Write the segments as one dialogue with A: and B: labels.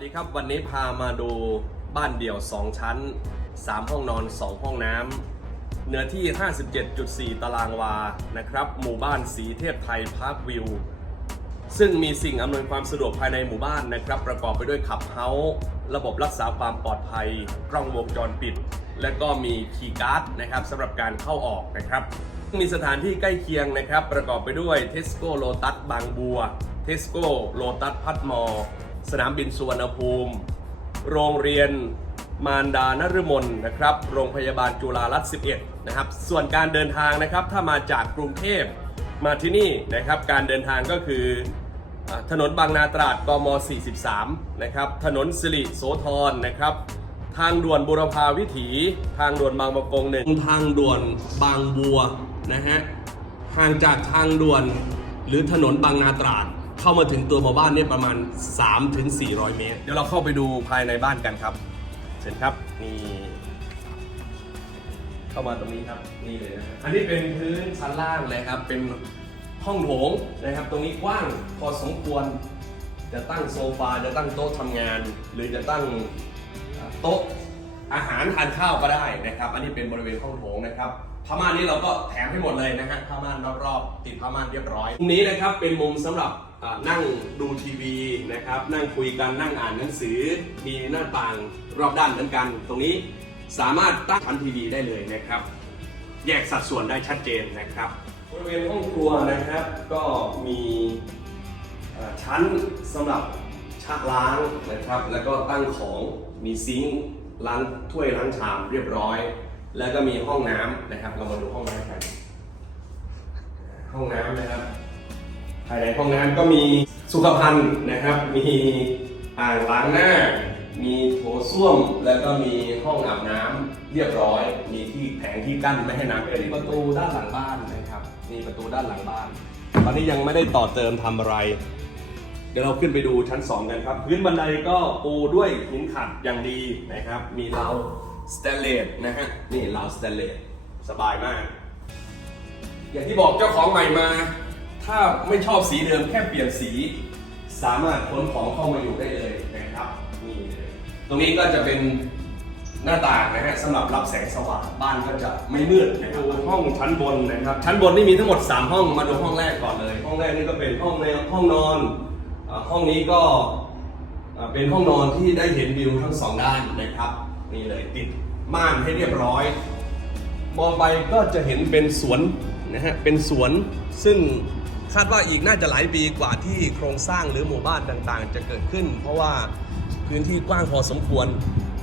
A: สดีครับวันนี้พามาดูบ้านเดี่ยว 2 ชั้น 3 ห้องนอน 2 ห้องน้ำเนื้อที่ 57.4 ตารางวานะครับ หมู่บ้านสีเทพไทยพาร์ควิว ซึ่งมีสิ่งอำนวยความสะดวกภายในหมู่บ้านนะครับ ประกอบไปด้วยขับเฮาส์ระบบรักษาความปลอดภัย กล้องวงจรปิด และก็มีคีย์การ์ดนะครับสำหรับการเข้าออกนะครับ มีสถานที่ใกล้เคียงนะครับ ประกอบไปด้วยเทสโก้โลตัสบางบัวเทสโก้โลตัสพัทมอ สนามบินสุวรรณภูมิ โรงเรียนมารดานฤมลนะครับ โรงพยาบาลจุฬารัตน์11 นะครับ ส่วนการเดินทางนะครับ ถ้ามาจากกรุงเทพมาที่นี่นะครับ การเดินทางก็คือถนนบางนาตราดกม 43 นะครับ ถนนสิริโสธรนะครับ ทางด่วนบุรพาวิถี ทางด่วนบางประกงหนึ่งทางด่วนบางบัวนะฮะ ห่างจากทางด่วนหรือถนนบางนาตราด เข้ามาถึงตัวหมู่บ้านเนี่ยประมาณ 3-400เมตร เดี๋ยวเราเข้าไปดูภายในบ้านกันครับ เชิญครับนี่เข้ามาตรงนี้ครับนี่เลยนะฮะอันนี้เป็นพื้นชั้นล่างเลยครับเป็นห้องโถงนะครับ ตรงนี้กว้างพอสมควรจะตั้งโซฟาจะตั้งโต๊ะทำงาน หรือจะตั้งโต๊ะอาหารทานข้าวก็ได้นะครับ อันนี้เป็นบริเวณห้องโถงนะครับผ้าม่านนี้เราก็แถมให้หมดเลยนะฮะผ้าม่านรอบๆติดผ้าม่านเรียบร้อยมุมนี้นะครับเป็นมุมสำหรับอ่า นั่งดูทีวีนะครับนั่งคุยกันนั่งอ่านหนังสือ มีหน้าต่างรอบด้านเหมือนกัน ตรงนี้สามารถตั้งชั้นทีวีได้เลยนะครับ แยกสัดส่วนได้ชัดเจนนะครับบริเวณห้องครัวนะครับ ก็มีชั้นสำหรับชักล้างนะครับ แล้วก็ตั้งของมีซิงค์ล้างถ้วยล้างชามเรียบร้อย แล้วก็มีห้องน้ำนะครับ เรามาดูห้องน้ำกัน ห้องน้ำนะครับ ภายในห้องน้ำก็มีสุขภัณฑ์นะครับ มีอ่างล้างหน้า มีโถส้วม แล้วก็มีห้องอาบน้ำเรียบร้อย มีที่แผงที่กั้นไม่ให้น้ำเป็นประตูด้านหลังบ้านนะครับมีประตูด้านหลังบ้าน ตอนนี้ยังไม่ได้ต่อเติมทำอะไร เดี๋ยวเราขึ้นไปดูชั้น 2 กันครับ พื้นบันไดก็ปูด้วยหินขัดอย่างดีนะครับ มีราวสแตนเลสนะฮะนี่ราวสแตนเลสสบายมาก อย่างที่บอกเจ้าของใหม่มา ถ้าไม่ชอบสีเดิมแค่เปลี่ยนสี สามารถขนของเข้ามาอยู่ได้เลยนะครับนี่เลยตรงนี้ก็จะเป็นหน้าต่างนะฮะสำหรับรับแสงสว่างบ้านก็จะไม่มืดนะครับดูห้องชั้นบนนะครับ ชั้นบนนี่มีทั้งหมด 3 ห้องมาดูห้องแรกก่อนเลย ห้องแรกนี่ก็เป็นห้องในห้องนอนอห้องนี้ก็เป็นห้องนอนที่ได้เห็นวิวทั้งสองด้านนะครับนี่เลยติดม่านให้เรียบร้อย มองไปก็จะเห็นเป็นสวน นะฮะเป็นสวนซึ่งคาดว่าอีกน่าจะหลายปีกว่าที่โครงสร้างหรือหมู่บ้านต่างๆ จะเกิดขึ้น เพราะว่าพื้นที่กว้างพอสมควร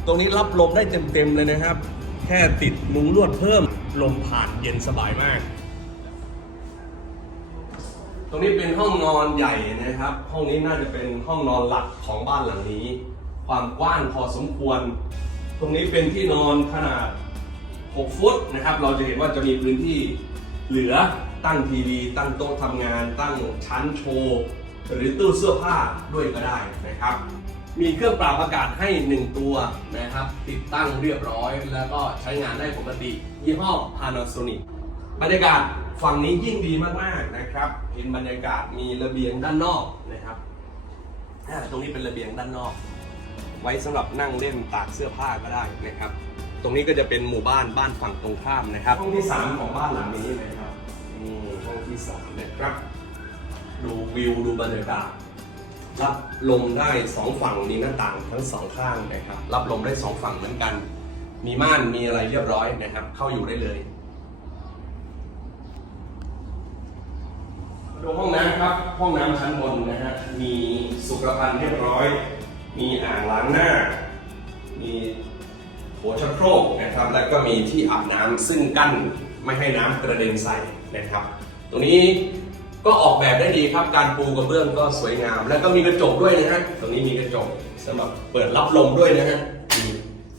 A: ตรงนี้รับลมได้เต็มๆเลยนะครับ แค่ติดมุงลวดเพิ่มลมผ่านเย็นสบายมาก ตรงนี้เป็นห้องนอนใหญ่นะครับ ห้องนี้น่าจะเป็นห้องนอนหลักของบ้านหลังนี้ ความกว้างพอสมควร ตรงนี้เป็นที่นอนขนาด 6 ฟุตนะครับ เราจะเห็นว่าจะมีพื้นที่ เหลือตั้งทีวีตั้งโต๊ะทำงาน ตั้งชั้นโชว์หรือตู้เสื้อผ้าด้วยก็ได้นะครับ มีเครื่องปรับอากาศให้ 1 ตัวนะครับ ติดตั้งเรียบร้อย แล้วก็ใช้งานได้ปกติ ยี่ห้อ Panasonic บรรยากาศฝั่งนี้ยิ่งดีมากๆนะครับ เห็นบรรยากาศมีระเบียงด้านนอกนะครับตรงนี้เป็นระเบียงด้านนอก ไว้สำหรับนั่งเล่นตากเสื้อผ้าก็ได้นะครับ ตรงนี้ก็จะเป็นหมู่บ้านบ้านฝั่งตรงข้ามนะครับห้องที่3ของบ้านหลังนี้นะครับนี่ห้องที่3นะครับ ดูวิวดูบรรยากาศรับลมได้สองฝั่งมีหน้าต่างทั้งสองข้างนะครับ รับลมได้สองฝั่งเหมือนกัน มีม่านมีอะไรเรียบร้อยนะครับ เข้าอยู่ได้เลยมาดูห้องน้ำครับ ห้องน้ำชั้นบนนะฮะ มีสุขภัณฑ์เรียบร้อย มีอ่างล้างหน้า มี โถชักโครกนะครับแล้วก็มีที่อาบน้ำซึ่งกั้นไม่ให้น้ำกระเด็นใส่นะครับ ตรงนี้ก็ออกแบบได้ดีครับการปูกระเบื้องก็สวยงาม แล้วก็มีกระจกด้วยนะฮะตรงนี้มีกระจกสำหรับเปิดรับลมด้วยนะฮะมี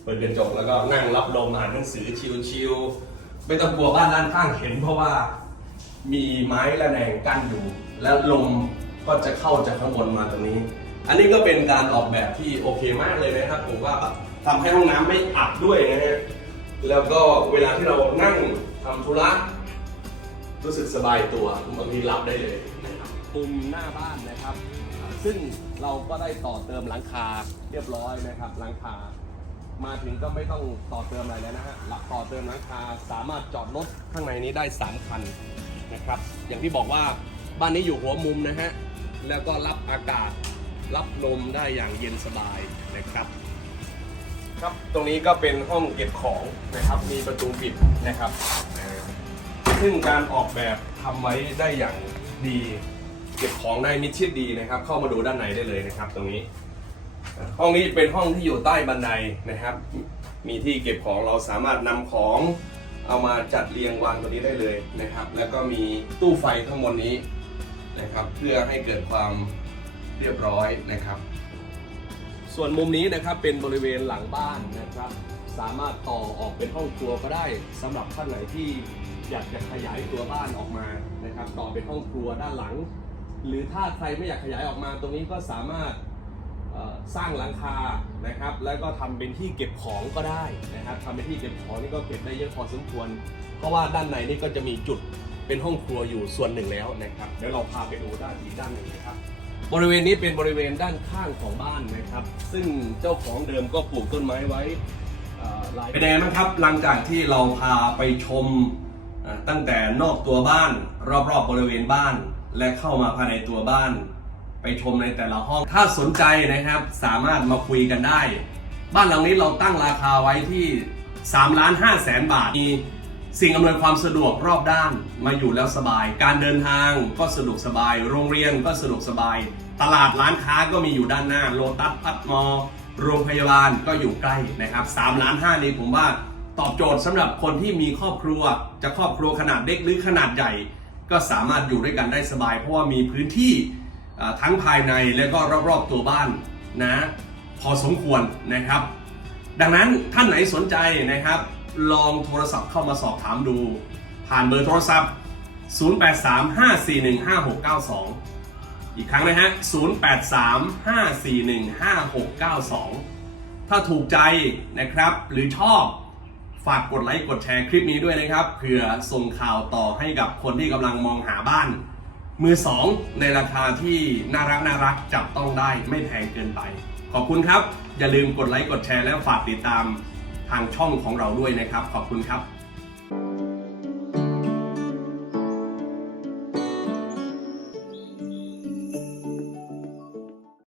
A: เปิดกระจกแล้วก็นั่งรับลมอ่านหนังสือชิลๆไม่ต้องกลัวบ้านด้านข้างเห็น เพราะว่ามีไม้ระแนงกั้นอยู่ แล้วลมก็จะเข้าจากข้างบนมาตรงนี้ อันนี้ก็เป็นการออกแบบที่โอเคมากเลยนะครับผมว่า ทำให้ห้องน้ำไม่อับด้วยนะฮะแล้วก็เวลาที่เรานั่งทำธุระรู้สึกสบายตัวบางทีหลับได้เลยนะครับมุมหน้าบ้านนะครับซซึ่งเราก็ได้ต่อเติมหลังคาเรียบร้อยนะครับหลังคา มาถึงก็ไม่ต้องต่อเติมอะไรแล้วนะฮะหลักต่อเติมหลังคาสามารถจอดรถข้างในนี้ได้ 3 คันนะครับ อย่างที่บอกว่าบ้านนี้อยู่หัวมุมนะฮะแล้วก็รับอากาศรับลมได้อย่างเย็นสบายนะครับ ครับ ตรงนี้ก็เป็นห้องเก็บของนะครับ มีประตูปิดนะครับ ซึ่งการออกแบบทำไว้ได้อย่างดี เก็บของได้มิดชิดดีนะครับ เข้ามาดูด้านในได้เลยนะครับ ตรงนี้ ห้องนี้เป็นห้องที่อยู่ใต้บันไดนะครับ มีที่เก็บของเราสามารถนำของเอามาจัดเรียงวางตัวนี้ได้เลยนะครับ แล้วก็มีตู้ไฟข้างบนนี้นะครับ เพื่อให้เกิดความเรียบร้อยนะครับ ส่วนมุมนี้นะครับเป็นบริเวณหลังบ้านนะครับ สามารถต่อออกเป็นห้องครัวก็ได้สำหรับท่านไหนที่อยากจะขยายตัวบ้านออกมานะครับ ต่อเป็นห้องครัวด้านหลัง หรือถ้าใครไม่อยากขยายออกมาตรงนี้ก็สามารถสร้างหลังคานะครับ แล้วก็ทำเป็นที่เก็บของก็ได้นะครับทำเป็นที่เก็บของนี่ก็เก็บได้เยอะพอสมควร เพราะว่าด้านในนี่ก็จะมีจุดเป็นห้องครัวอยู่ส่วนหนึ่งแล้วนะครับ เดี๋ยวเราพาไปดูด้านอีกด้านหนึ่งนะครับ บริเวณนี้เป็นบริเวณด้านข้างของบ้านนะครับ ซึ่งเจ้าของเดิมก็ปลูกต้นไม้ไว้หลายเป็นไงบ้างครับ หลังจากที่เราพาไปชมตั้งแต่นอกตัวบ้าน รอบๆบริเวณบ้าน และเข้ามาภายในตัวบ้าน ไปชมในแต่ละห้อง ถ้าสนใจนะครับสามารถมาคุยกันได้ บ้านหลังนี้เราตั้งราคาไว้ที่3ล้าน5แสนบาทมี สิ่งอำนวยความสะดวกรอบด้านมาอยู่แล้วสบาย การเดินทางก็สะดวกสบาย โรงเรียนก็สะดวกสบาย ตลาดร้านค้าก็มีอยู่ด้านหน้าโลตัสพัดมอ โรงพยาบาลก็อยู่ใกล้นะครับ3ล้าน5นี้ผมว่าตอบโจทย์สำหรับคนที่มีครอบครัว จะครอบครัวขนาดเล็กหรือขนาดใหญ่ ก็สามารถอยู่ด้วยกันได้สบาย เพราะว่ามีพื้นที่ทั้งภายในและก็รอบๆตัวบ้านนะพอสมควรนะครับ ดังนั้นท่านไหนสนใจนะครับ ลองโทรศัพท์เข้ามาสอบถามดู ผ่านเบอร์โทรศัพท์ 0835415692 อีกครั้งนะฮะ 0835415692 ถ้าถูกใจนะครับ หรือชอบฝากกดไลค์กดแชร์คลิปนี้ด้วยนะครับเผื่อส่งข่าวต่อให้กับคนที่กำลังมองหาบ้าน มือสองในราคาที่น่ารักน่ารักจับต้องได้ไม่แพงเกินไป ขอบคุณครับ อย่าลืมกดไลค์กดแชร์และฝากติดตาม ทางช่องของเราด้วยนะครับ ขอบคุณครับ